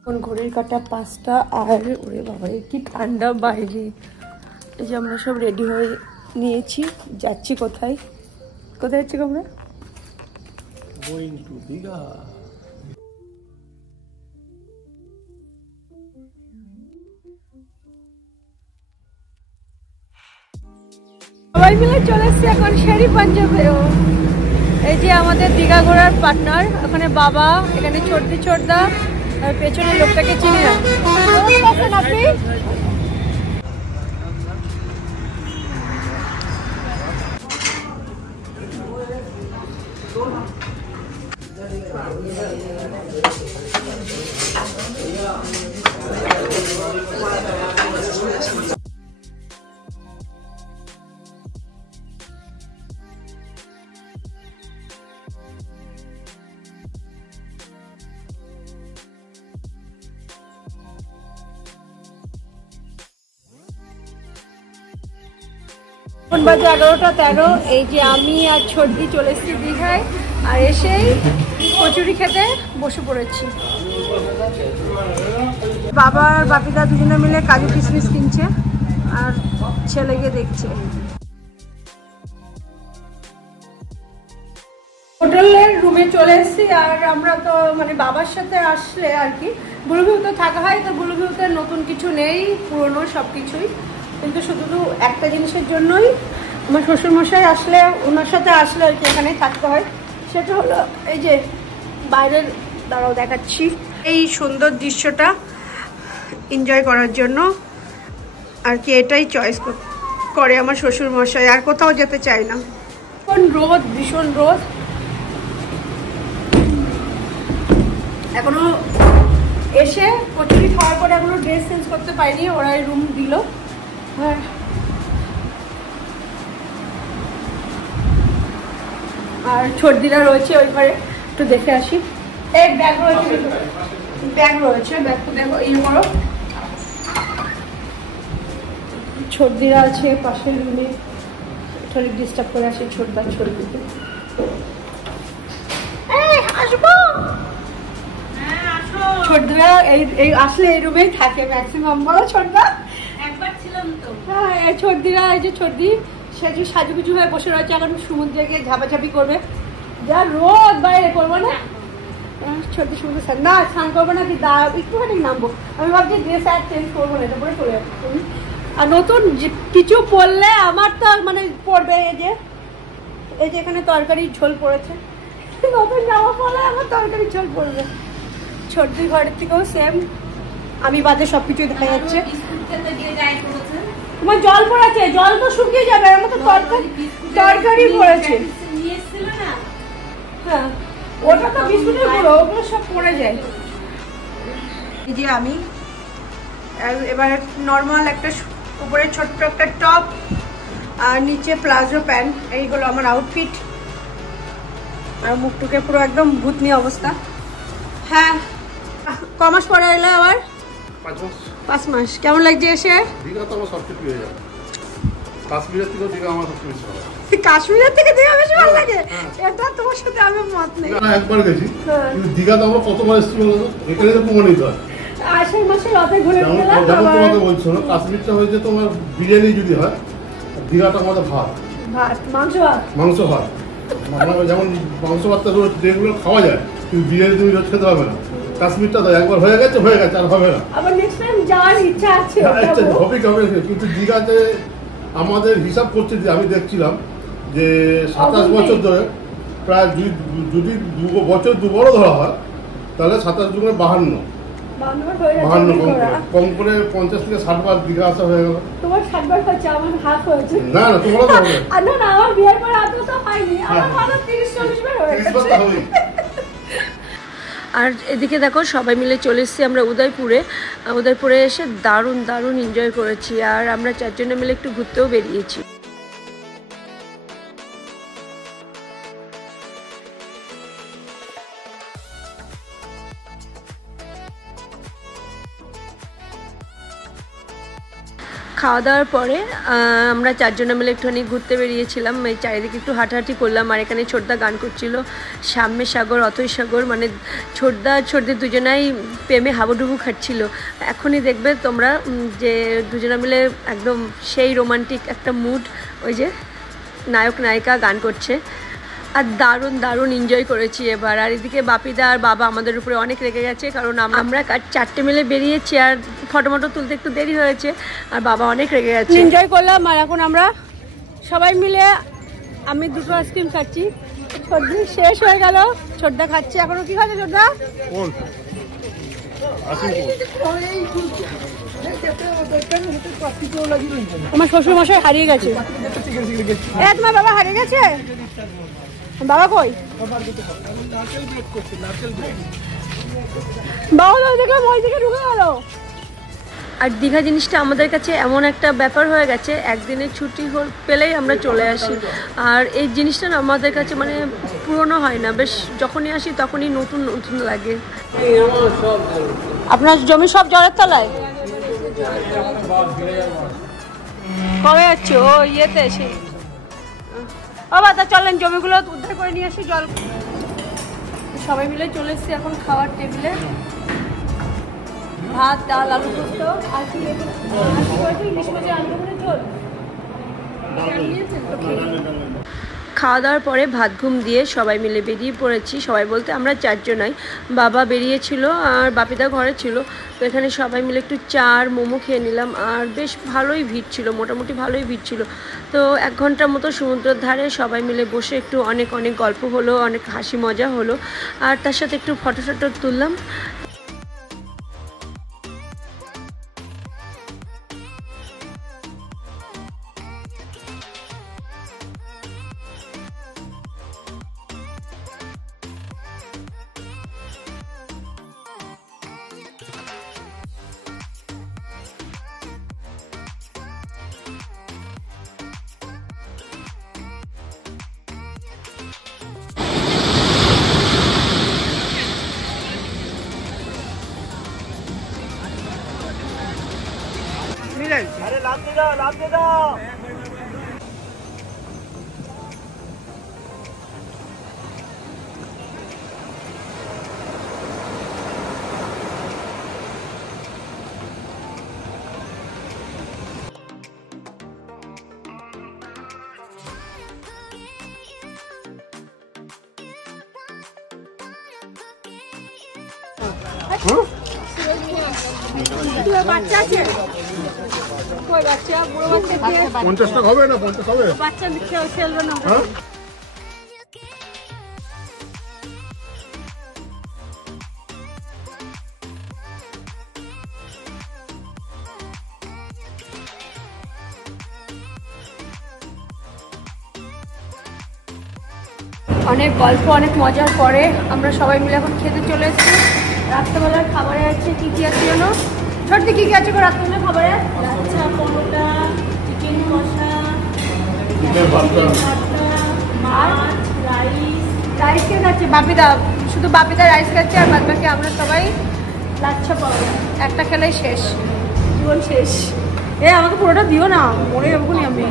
এখন ঘড়ির কাঁটা 5টা আর ওরে বাবা কি ঠান্ডা বাইরে। এই যে আমরা সব রেডি হয়ে নিয়েছি, যাচ্ছি কোথায় কোথায় যাচ্ছি আমরা? Going to Digha. সবাই মিলে চলে এসছি এখন শেরি পাঞ্জাবে। এই যে আমাদের দীঘা ঘোরার পার্টনার, ওখানে বাবা, এখানে ছোটদি ছোটদা, আর পেছনের লোকটাকে চিনি না। আপনি এখন বাজে 11টা 13। এই যে আমি আর ছোটদি চলে এসেছি দীঘায়, আর এসেই কচুরি খেতে বসে পড়েছি। বাবা আর বাপিদা দুজনে মিলে কাজু কিশমিশ কিনছে আর ছেলেকে দেখছে। হোটেলের রুমে চলে এসেছি, আর আমরা তো মানে বাবার সাথে আসলে আর কি ব্লু ভিউতে থাকা হয়, তো ব্লু ভিউতে নতুন কিছু নেই, পুরনো সব কিছুই। কিন্তু শুধু একটা জিনিসের জন্যই আমার শ্বশুরমশাই আসলে, ওনার সাথে আসলে আর কি এখানেই থাকতে হয়। সেটা হলো এই যে বাইরের, দাঁড়াও দেখাচ্ছি, এই সুন্দর দৃশ্যটা এনজয় করার জন্য আর কি এটাই চয়েস করে আমার শ্বশুরমশাই, আর কোথাও যেতে চায় না। এখন রোদ, ভীষণ রোদ। এখনো এসে কচুরি খাওয়ার পরে এখনো ড্রেস চেঞ্জ করতে পারিনি, ওরা রুম দিল। আর ছোটদিরা রয়েছে ওই ঘরে, একটু দেখে আসি। এই ব্যাগ রয়েছে, ব্যাগটা দেখো, এই করো। ছোটদিরা আছে পাশের রুমে, থোড়ি ডিস্টার্ব করে আসি ছোটদা ছোটদিকে। আসবো ছোটদা, এই আসলে এই রুমেই থাকে ম্যাক্সিমাম, বলো ছোটদা? একবার ছিলাম তো। হ্যাঁ, এই ছোটদিরা, এই যে ছোটদি সেজু সাজুগুজু হয়ে বসে রয়েছে, এখন সমুদ্রে গিয়ে ঝাপাঝাপি করবে। যা রোদ বাইরে, করবো না ছোটদি সমুদ্রে স্নান, না স্নান করবো না, কি একটুখানি নামবো। আমি ভাবছি ড্রেস আর চেঞ্জ করবো না, এটা পরে চলে যাবো। আর নতুন কিছু পড়লে আমার তো মানে পড়বে, এই যে এখানে তরকারির ঝোল পড়েছে, নতুন জামা পড়লে আমার তরকারির ঝোল পড়বে। ছোটদির ঘরের থেকেও সেম, আমি বাদে সবকিছুই দেখা যাচ্ছে। তোমার জল পড়েছে, জল তো শুকিয়ে যাবে, আমার তো তরকারি পড়েছে। হ্যাঁ, ওটা তো বিস্কুটের গুঁড়ো, ওগুলো সব পড়ে যায়। এই যে আমি এবার নর্মাল একটা উপরে ছোট্ট একটা টপ আর নিচে প্লাজো প্যান্ট, এইগুলো আমার আউটফিট। আর মুখটুকে পুরো একদম ভূতনি অবস্থা। হ্যাঁ, কমাস পরে এলে আবার 5 মাস। কেমন লাগছে এসে? দীঘা তো আমার সবকিছু হয়ে যাবে। কাশ্মীরের থেকে দীঘা আমার সবচেয়ে বেশি ভালো। কাশ্মীরের থেকে দীঘা বেশি ভালো লাগে? এটা তোমার সাথে আমি মত নেই। না, একবার গেছি, কিন্তু দীঘা তো আমরা কতবার এসেছি বলতো, এখানে তো প্রমাণিত হয়। আষাঢ় মাসে রাতে ঘুরে গেলাম। যেমন তোমাকে বলছো না, কাশ্মীরটা হয়েছে তোমার বিরিয়ানি যদি হয়, দীঘাটা আমাদের ভাত, মাংস ভাত। আমরা যেমন মাংস ভাতটা রোজ রেগুলার খাওয়া যায়, কিন্তু বিরিয়ানি তুমি রোজ খেতে হবে না। কাশ্মীরটা তো একবার হয়ে গেছে, আর হবে না। আবার নেক্সট টাইম যাওয়ার ইচ্ছা আছে, হবে। কিন্তু দীঘাতে আমাদের হিসাব করছে যে আমি দেখছিলাম যে 27 বছর ধরে প্রায় যদি 2 বছর 2 বড় ধরা হয়, তাহলে 27 দুগুণে 52 কম করে 50 থেকে 60 বার দীঘা আসা হয়ে গেল। তোমার 60 বার হচ্ছে, আমার হাফ হয়েছে। না তোমার তো হবে না, আমার বিয়ের পরে এত তো হয়নি, আমার ভালো 30-40 বার হয়ে গেছে। আর এদিকে দেখো সবাই মিলে চলে এসেছি আমরা উদয়পুরে এসে দারুণ এনজয় করেছি, আর আমরা 4 জনে মিলে একটু ঘুরতেও বেরিয়েছি। খাওয়া দাওয়ার পরে আমরা চারজনে মিলে একটুখানি ঘুরতে বেরিয়েছিলাম, এই চারিদিকে একটু হাঁটাহাঁটি করলাম। আর এখানে ছোটদা গান করছিল, সামনে সাগর অথই সাগর, মানে ছোটদা ছোটদের দুজনাই প্রেমে হাবুডুবু খাচ্ছিল। এখনই দেখবে তোমরা যে দুজনা মিলে একদম সেই রোমান্টিক একটা মুড, ওই যে নায়ক নায়িকা গান করছে। আর দারুণ দারুণ এনজয় করেছি এবার। আর এদিকে বাপিদা আর বাবা আমাদের উপরে অনেক রেগে গেছে, কারণ আমরা চারটে মিলে বেরিয়েছি আর ফটো মটো তুলতে একটু দেরি হয়েছে, আর বাবা অনেক রেগে গেছে। এনজয় করলাম। আর এখন আমরা সবাই মিলে, আমি দুটো আইসক্রিম খাচ্ছি, ছোটদি শেষ হয়ে গেল, ছোটদা খাচ্ছে। এখনো কি খাচ্ছে ছোটদা? আমার শ্বশুর মশাই হারিয়ে গেছে। তোমার বাবা হারিয়ে গেছে? বাবা কই? বাবা দেখলাম ওই দিকে ঢুকে গেল। আর দীঘা জিনিসটা আমাদের কাছে এমন একটা ব্যাপার হয়ে গেছে, একদিনের ছুটি পেলেই আমরা চলে আসি। আর এই জিনিসটা না আমাদের কাছে মানে পুরনো হয় না, বেশ যখনই আসি তখনই নতুন নতুন লাগে। আপনার জমি সব জলের তলায়? কবে যাচ্ছে? ও ইয়েতে সেই বাবা, তা চলেন জমিগুলো উদ্ধার করে নিয়ে আসি। জল সবাই মিলে চলে এসছি এখন খাওয়ার টেবিলে। ভাত, ডাল, আলু পোস্ত, আর কি ইলিশ মাছের আলু করে ঝোল। খাওয়া দাওয়ার পরে ভাত ঘুম দিয়ে সবাই মিলে বেরিয়ে পড়েছি। সবাই বলতে আমরা চারজনাই, বাবা বেরিয়েছিল আর বাপিদা ঘরে ছিল। তো এখানে সবাই মিলে একটু চার মোমো খেয়ে নিলাম। আর বেশ ভালোই ভিড় ছিল, মোটামুটি ভালোই ভিড় ছিল। তো 1 ঘন্টার মতো সমুদ্রের ধারে সবাই মিলে বসে একটু অনেক গল্প হলো, অনেক হাসি মজা হলো। আর তার সাথে একটু ফটো তুললাম। अरे लाभ दे दो। বাচ্চা আছে? কই বাচ্চা? বুড়ো বাচ্চা দিয়ে 50 টাকা হবে না? 50 হবে? বাচ্চা খেলবে না। অনেক গল্প, অনেক মজার পরে আমরা সবাই মিলে এখন খেতে চলে এসেছি। রাত্রেবেলার খাবারে আছে কি কি আছে জানো? ছোটদি কি কি আছে গো রাত্রেবেলার খাবারে? লাচ্ছা, পরোটা, চিকেন কষা, মাছ, রাইস কে খাচ্ছে? বাপিদা, শুধু বাপিদা রাইস খাচ্ছে, আর বাদ বাকি আমরা সবাই লাচ্ছা পরোটা। একটা খেলেই শেষ, জীবন শেষ। আমাকে পুরোটা দিও না, মরে যাবো আমি।